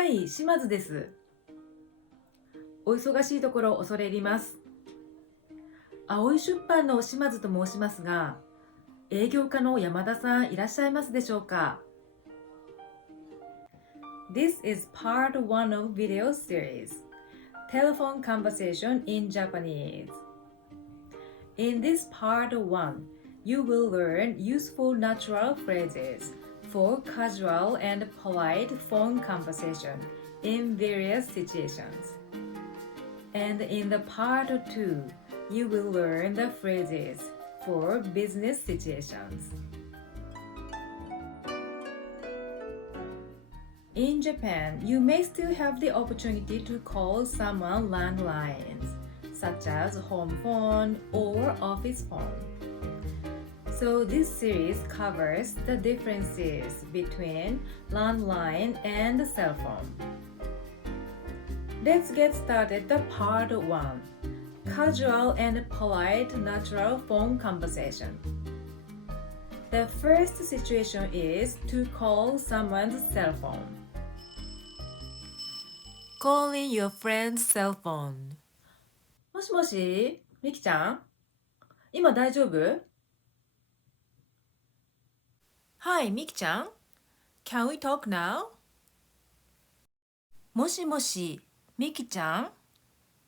はい、島津です。お忙しいところ恐れ入ります。青い出版の島津と申しますが、営業課の山田さんいらっしゃいますでしょうか？ This is part 1 of video series, Telephone Conversation in Japanese. In this part 1, you will learn useful natural phrases for casual and polite phone conversation in various situations. And in the part 2, you will learn the phrases for business situations. In Japan, you may still have the opportunity to call someone landlines, such as home phone or office phone. So this series covers the differences between landline and cell phone. Let's get started the part 1. Casual and polite natural phone conversation. The first situation is to call someone's cell phone. Calling your friend's cell phone. もしもし、みきちゃん？今大丈夫？はい、みきちゃん？ Can we talk now? もしもし、みきちゃん？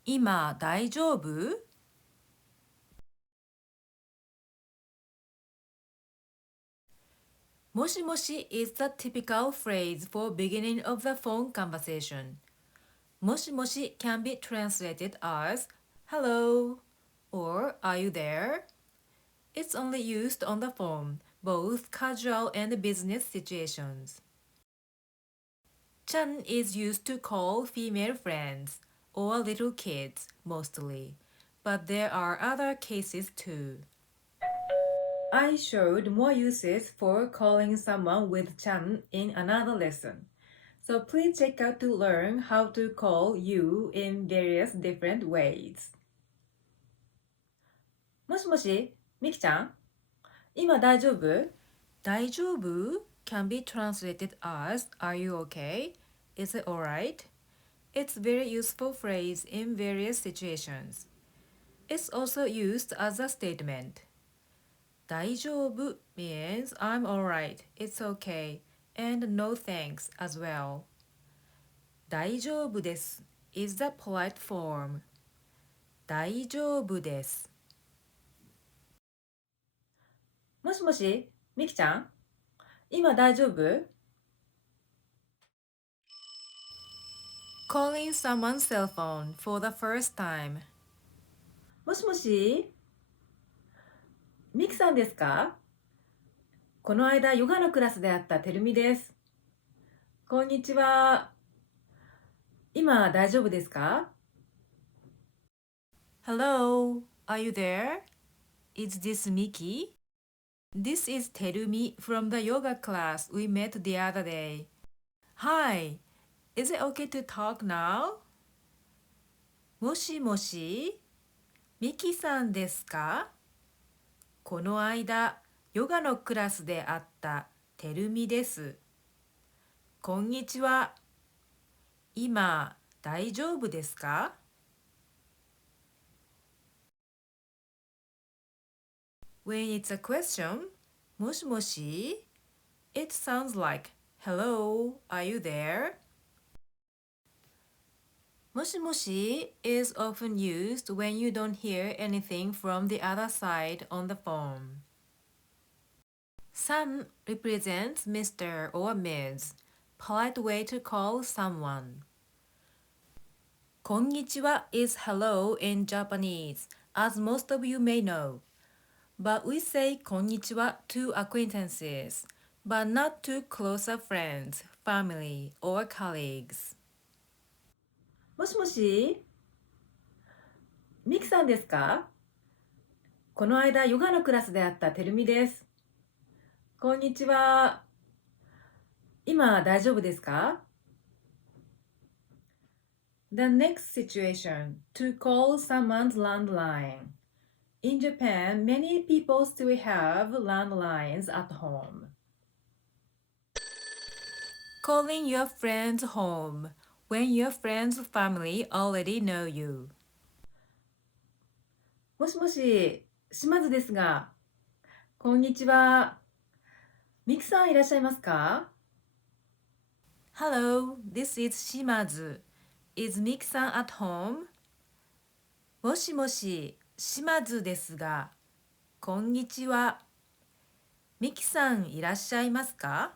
今大丈夫？もしもし is the typical phrase for beginning of the phone conversation. もしもし can be translated as hello or are you there? It's only used on the phone, both casual and business situations. Chan is used to call female friends or little kids mostly, but there are other cases too. I showed more uses for calling someone with Chan in another lesson. So please check out to learn how to call you in various different ways. もしもし、みきちゃん？今大丈夫？大丈夫 can be translated as Are you okay? Is it alright? It's a very useful phrase in various situations. It's also used as a statement. 大丈夫 means I'm alright, it's okay, and no thanks as well. 大丈夫です is the polite form. 大丈夫です。もしもし、みきちゃん？今大丈夫？ Calling someone's cell phone for the first time. もしもし、みきさんですか？この間ヨガのクラスで会ったてるみです。こんにちは。今大丈夫ですか？ Hello, are you there? Is this Miki? This is Terumi from the yoga class we met the other day. Hi, is it okay to talk now? もしもし、ミキさんですか？この間、ヨガのクラスで会ったてるみです。こんにちは。今、大丈夫ですか？ When it's a question, もしもし it sounds like, Hello, are you there? もしもし is often used when you don't hear anything from the other side on the phone. San represents Mr. or Ms. Polite way to call someone. こんにちは is hello in Japanese, as most of you may know. But we say こんにちは to acquaintances, but not to closer friends, family, or colleagues. もしもし、ミキさんですか？この間ヨガのクラスで会ったてるみです。こんにちは。今大丈夫ですか？ The next situation, to call someone's landline. In Japan, many people still have landlines at home. Calling your friends home when your friend's family already know you. もしもし、島津ですが、こんにちは。ミクさんいらっしゃいますか？ Hello, this is Shimazu. Is Miki-san at home? もしもし、島津ですが、こんにちは。ミキさんいらっしゃいますか？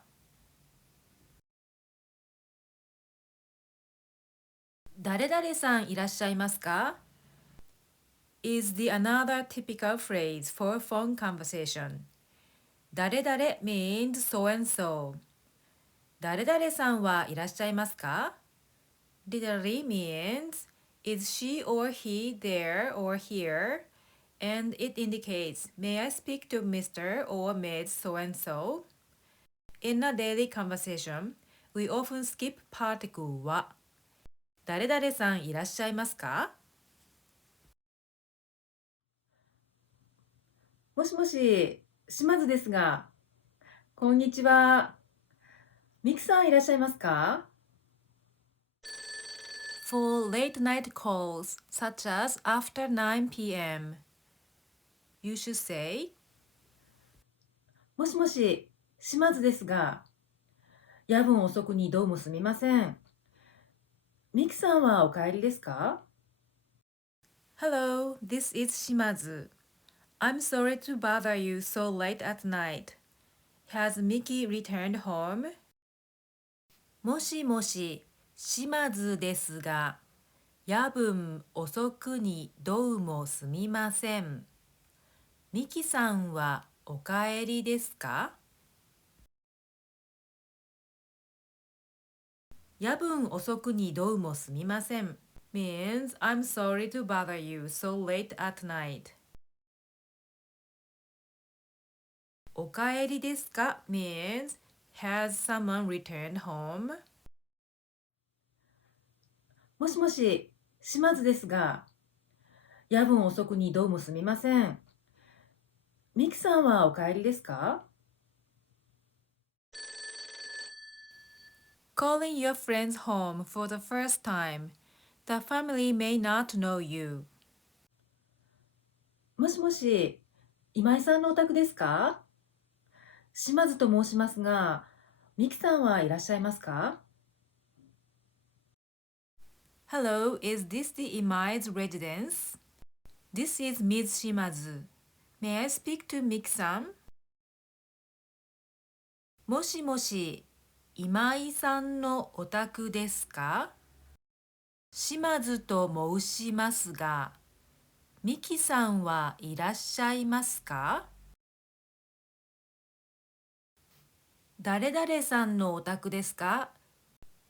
誰々さんいらっしゃいますか is the another typical phrase for phone conversation. 誰々 means so and so. 誰々さんはいらっしゃいますか literally means is she or he there or here, and it indicates may I speak to Mr. or Ms. so and so. In a daily conversation, we often skip particle は誰々さんいらっしゃいますか？もしもし、島津ですが、こんにちは。ミクさんいらっしゃいますか？ For late night calls such as after 9 p.m., you should say, もしもし、島津ですが、夜分遅くにどうもすみません。ミクさんはお帰りですか？ Hello, this is Shimazu. I'm sorry to bother you so late at night. Has Miki returned home? もしもし、島津ですが、夜分遅くにどうもすみません。ミキさんはお帰りですか？夜分遅くにどうもすみません means I'm sorry to bother you so late at night. お帰りですか means has someone returned home? もしもし、島津ですが、夜分遅くにどうもすみません。ミクさんはお帰りですか？ Calling your friends home for the first time. The family may not know you. もしもし、今井さんのお宅ですか？島津と申しますが、ミキさんはいらっしゃいますか？ Hello, is this the Imai's residence? This is Ms. Shimazu. May I speak to Miki-san? もしもし、今井さんのお宅ですか？島津と申しますが、ミキさんはいらっしゃいますか？誰々さんのお宅ですか？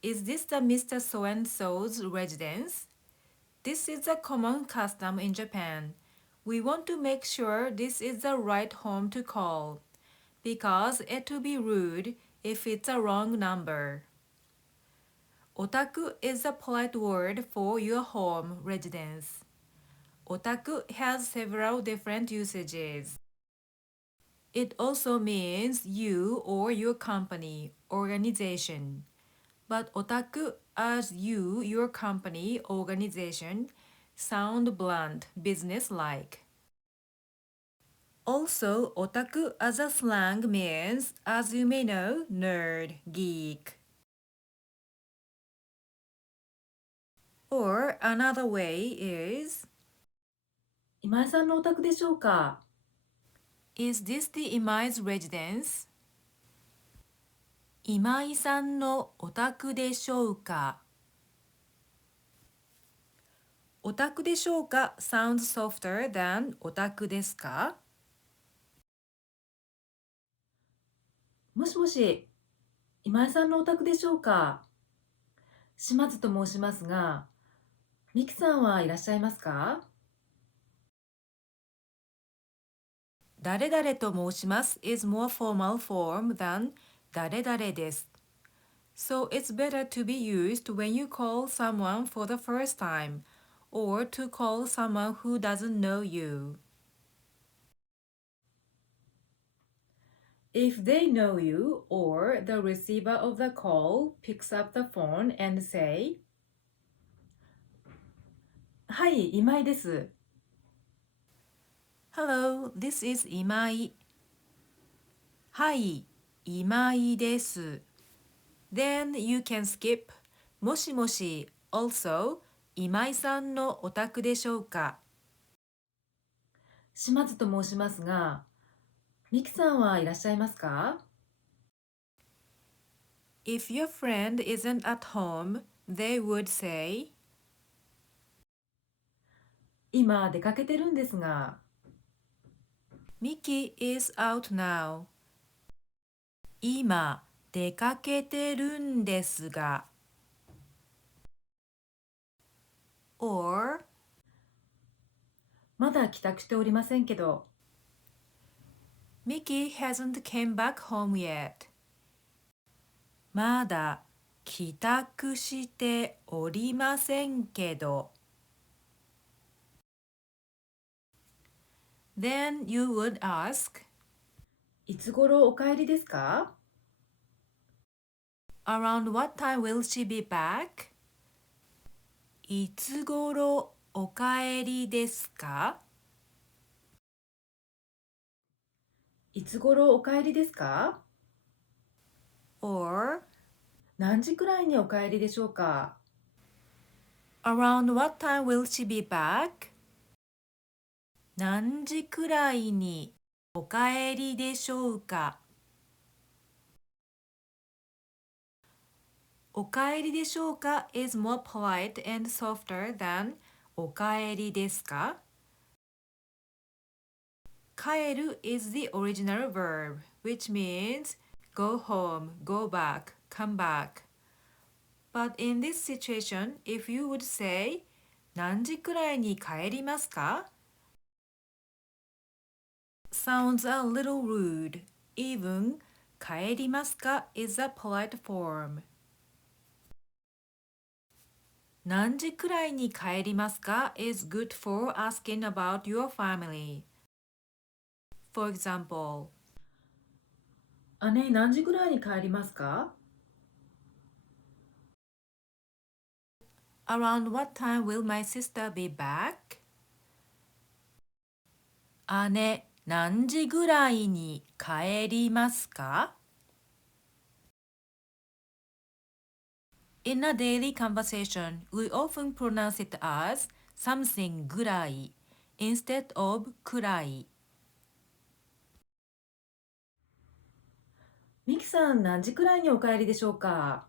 Is this the Mr. So-and-so's residence? This is a common custom in Japan. We want to make sure this is the right home to call, because it would be rude if it's a wrong number. お宅 is a polite word for your home residence. オタク has several different usages. It also means you or your company, organization. But otaku as you, your company, organization sound blunt, business-like. Also, otaku as a slang means, as you may know, nerd, geek. Or another way is, 今井さんのお宅でしょうか？ is this the Imai's residence? 今井さんのお宅でしょうか？お宅でしょうか sounds softer than お宅ですか？もしもし、今井さんのお宅でしょうか？島津と申しますが、ミキさんはいらっしゃいますか？誰々と申します is more formal form than 誰々です。So it's better to be used when you call someone for the first time or to call someone who doesn't know you. If they know you or the receiver of the call picks up the phone and say, はい、今井です。Hello, this is 今井。はい、今井です。Then you can skip もしもし also 今井さんのお宅でしょうか。島津と申しますが、ミキさんはいらっしゃいますか？ If your friend isn't at home, they would say 今出かけてるんですが、Mickey is out now. 今出かけてるんですが or まだ帰宅しておりませんけど、Mickey hasn't came back home yet. まだ帰宅しておりませんけど Then you would ask いつ頃お帰りですか？ Around what time will she be back? いつ頃お帰りですか？いつ頃お帰りですか？ or 何時くらいにお帰りでしょうか？ Around what time will she be back? 何時くらいにお帰りでしょうか？お帰りでしょうか is more polite and softer than お帰りですか？帰る is the original verb, which means go home, go back, come back. But in this situation, if you would say 何時くらいに帰りますか sounds a little rude. Even 帰りますか is a polite form. 何時くらいに帰りますか is good for asking about your family. For example, 姉、何時くらいに帰りますか？ around what time will my sister be back? 姉、何時ぐらいに帰りますか In a daily conversation, we often pronounce it as something ぐらい instead of くらい。ミキさん、何時くらいにお帰りでしょうか？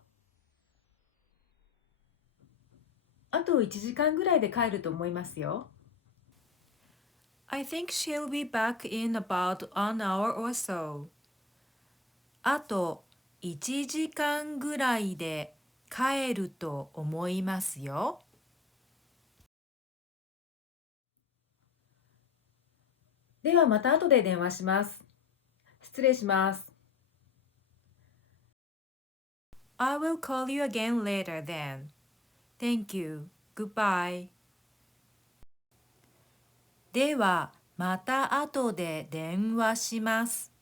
あと1時間ぐらいで帰ると思いますよ。I think she'll be back in about an hour or so. あと1時間ぐらいで帰ると思いますよ。ではまた後で電話します。失礼します。I will call you again later then. Thank you. Goodbye. ではまた後で電話します。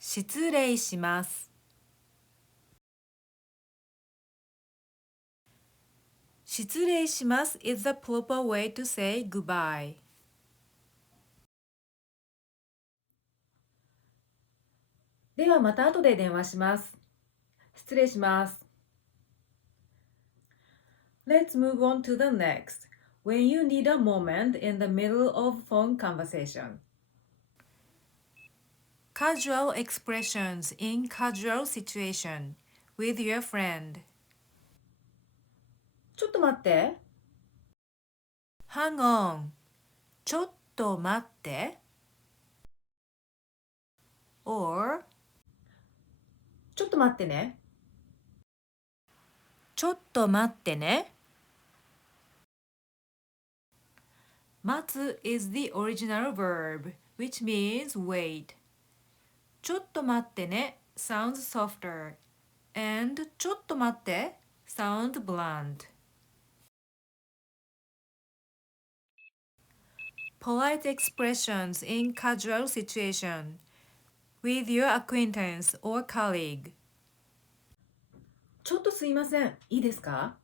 失礼します。失礼します is the proper way to say goodbye. ではまた後で電話します。失礼します。Let's move on to the next. When you need a moment in the middle of phone conversation. Casual expressions in casual situation with your friend. ちょっと待って。Hang on. ちょっと待って。or ちょっと待ってね。ちょっと待ってね。待つ is the original verb, which means wait. ちょっと待ってね sounds softer, and ちょっと待って sounds blunt. Polite expressions in casual situation. with your acquaintance or colleague. ちょっとすいません。いいですか？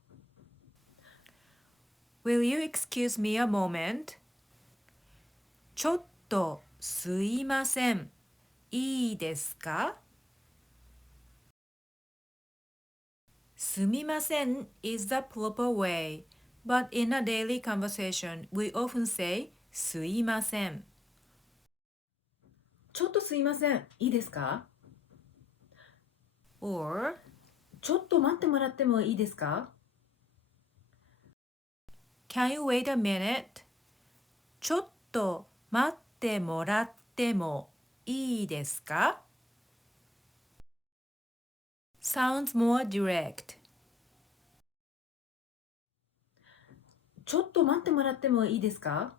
Will you excuse me a moment? ちょっとすいません。いいですか？すみません is the proper way, but in a daily conversation, we often say すいません。ちょっとすいません。いいですか？ or ちょっと待ってもらってもいいですか？ Can you wait a minute? ちょっと待ってもらってもいいですか？ sounds more direct. ちょっと待ってもらってもいいですか？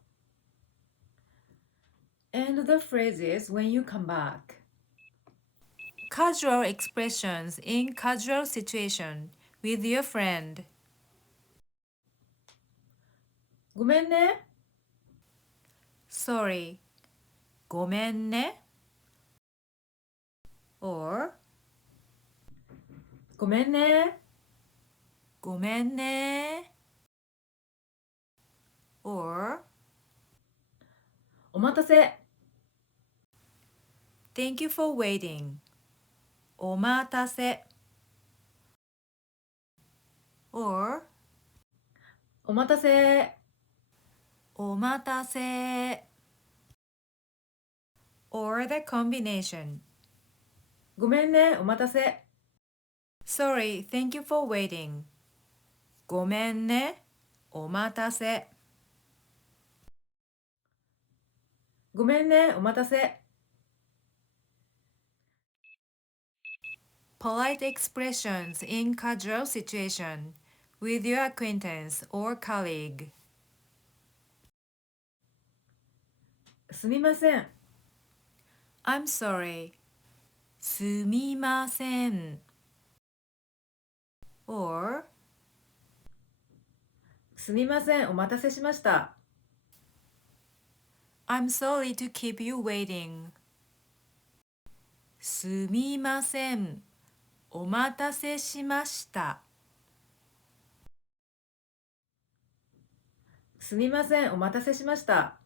And the phrase is when you come back. Casual expressions in casual situation with your friend. ごめんね。Sorry. ごめんね。or ごめんね。ごめんね。or お待たせ。Thank you for waiting. お待たせ。or お待たせ。お待たせ。or the combination. ごめんね。お待たせ。Sorry, thank you for waiting. ごめんね。お待たせ。ごめんね。お待たせ。Polite expressions in casual situation with your acquaintance or colleague. すみません。I'm sorry. すみません。or すみません。お待たせしました。I'm sorry to keep you waiting. すみません。お待たせしました。すみません。お待たせしました。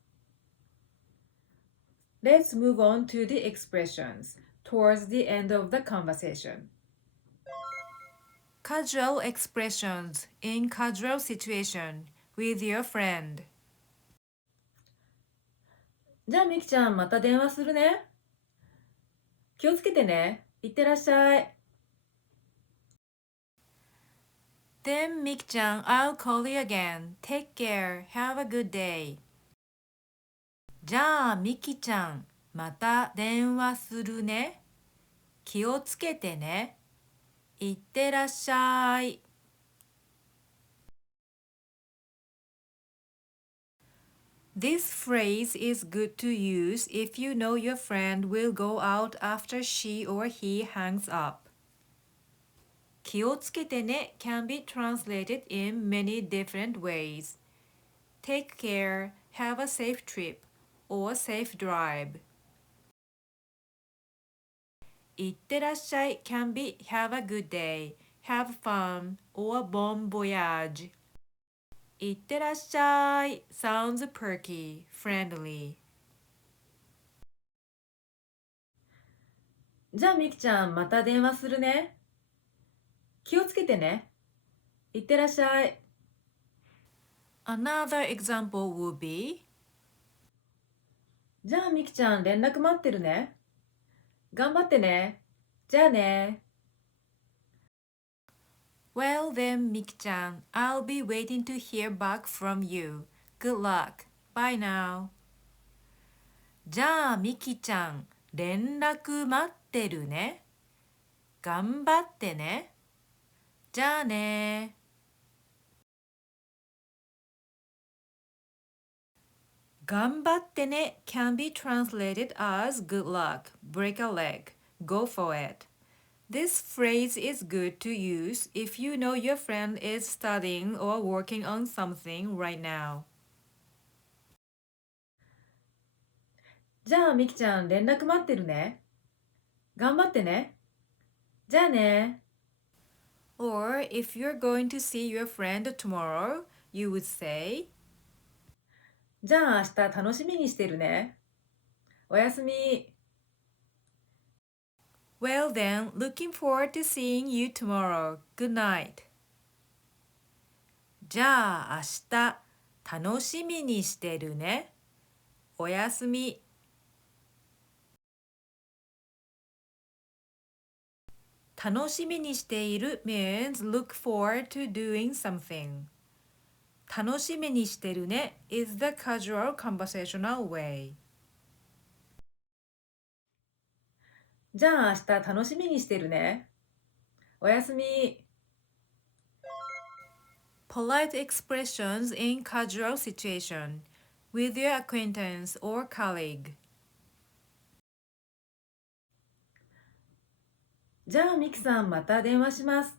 Let's move on to the expressions towards the end of the conversation. Casual expressions in casual situation with your friend. じゃあみきちゃんまた電話するね。気をつけてね。いってらっしゃい。Then Mik-chan, I'll call you again. Take care. Have a good day. じゃあみきちゃん、また電話するね。気をつけてね。いってらっしゃい。This phrase is good to use if you know your friend will go out after she or he hangs up. 気をつけてね can be translated in many different ways. Take care, have a safe trip, or safe drive. いってらっしゃい can be have a good day, have fun, or bon voyage. いってらっしゃい sounds perky, friendly. じゃあみきちゃんまた電話するね。気をつけてね。いってらっしゃい。Another example would be じゃあみきちゃん連絡待ってるね。頑張ってね。じゃあね。Well then, Miki-chan, I'll be waiting to hear back from you. Good luck. Bye now. じゃあ、みきちゃん、連絡待ってるね。頑張ってね。じゃあね。頑張ってね can be translated as good luck, break a leg, go for it. This phrase is good to use if you know your friend is studying or working on something right now. じゃあみきちゃん連絡待ってるね。頑張ってね。じゃあね。Or if you're going to see your friend tomorrow, you would say, じゃあ明日楽しみにしてるね。おやすみ。Well then, looking forward to seeing you tomorrow. Good night. じゃあ明日楽しみにしてるね。おやすみ。楽しみにしている means look forward to doing something. 楽しみにしてるね is the casual conversational way. じゃあ明日楽しみにしてるね。おやすみ。Polite expressions in casual situation with your acquaintance or colleague. じゃあミキさんまた電話します。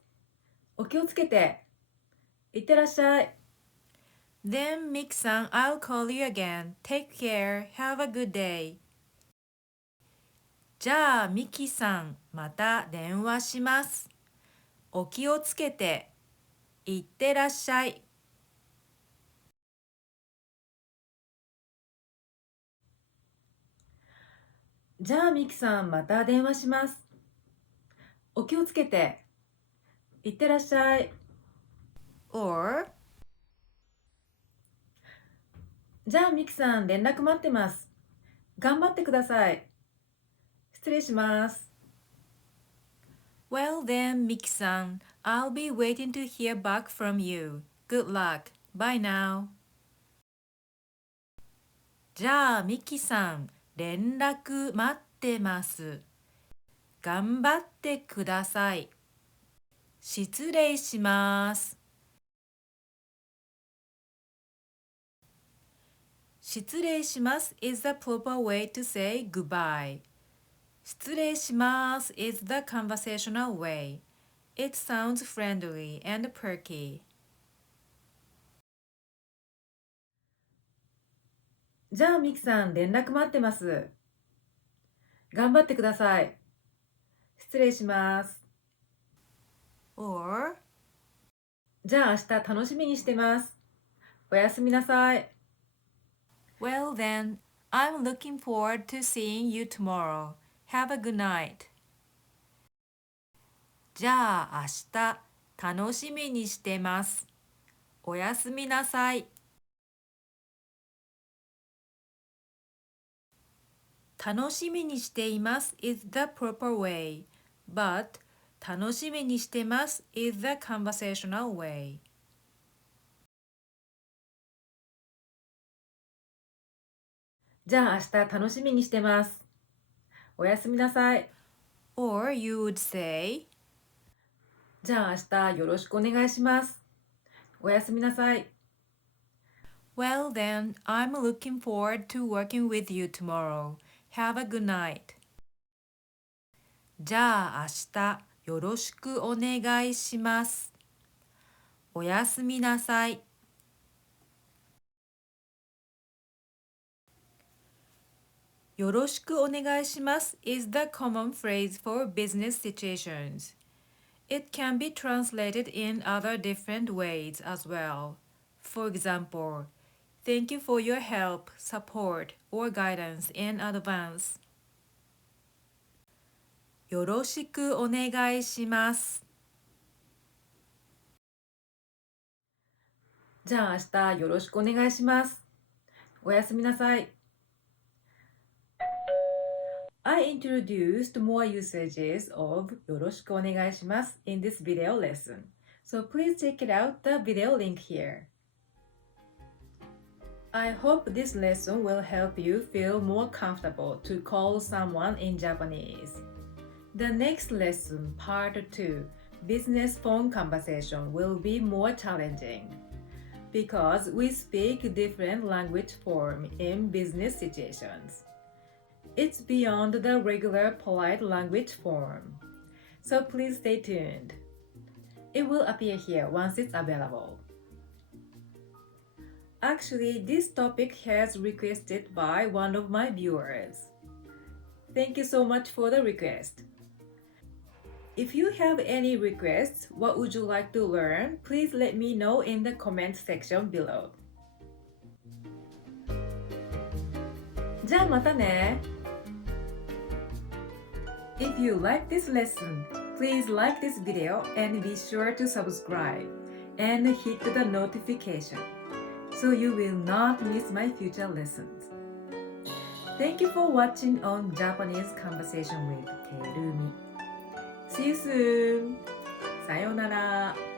お気をつけて。いってらっしゃい。Then Mik-san, I'll call you again. Take care. Have a good day. じゃあミキさん、また電話します。お気をつけて。いってらっしゃい。じゃあミキさんまた電話します。お気をつけて。いってらっしゃい。Or, じゃあミキさん連絡待ってます。頑張ってください。失礼します。well then, Miki-san, I'll be waiting to hear back from you. Good luck. Bye now. じゃあミキさん、連絡待ってます。頑張ってください。失礼します。失礼します is the proper way to say goodbye. 失礼します is the conversational way. It sounds friendly and perky. じゃあミキさん連絡待ってます。頑張ってください。失礼します。Or, じゃあ明日楽しみにしてます。おやすみなさい。well then, I'm looking forward to seeing you tomorrow. Have a good night. じゃあ明日楽しみにしてます。おやすみなさい。楽しみにしています is the proper way, but 楽しみにしてます is the conversational way. じゃあ明日楽しみにしてます。おやすみなさい。Or you would say, じゃあ明日よろしくお願いします。おやすみなさい。well then, I'm looking forward to working with you tomorrow. Have a good night. じゃあ明日よろしくお願いします。おやすみなさい。よろしくお願いします is the common phrase for business situations. It can be translated in other different ways as well. For example, thank you for your help, support, or guidance in advance. よろしくお願いします。じゃあ明日よろしくお願いします。おやすみなさい。I introduced more usages of よろしくお願いします in this video lesson. So please check it out the video link here. I hope this lesson will help you feel more comfortable to call someone in Japanese. The next lesson, part 2, business phone conversation will be more challenging because we speak different language form in business situations. It's beyond the regular polite language form. So please stay tuned. It will appear here once it's available. Actually, this topic has requested by one of my viewers. Thank you so much for the request. If you have any requests, what would you like to learn? Please let me know in the comment section below. じゃあまたね。If you like this lesson, please like this video and be sure to subscribe and hit the notification so you will not miss my future lessons. Thank you for watching on Japanese Conversation with Terumi. See you soon. さようなら。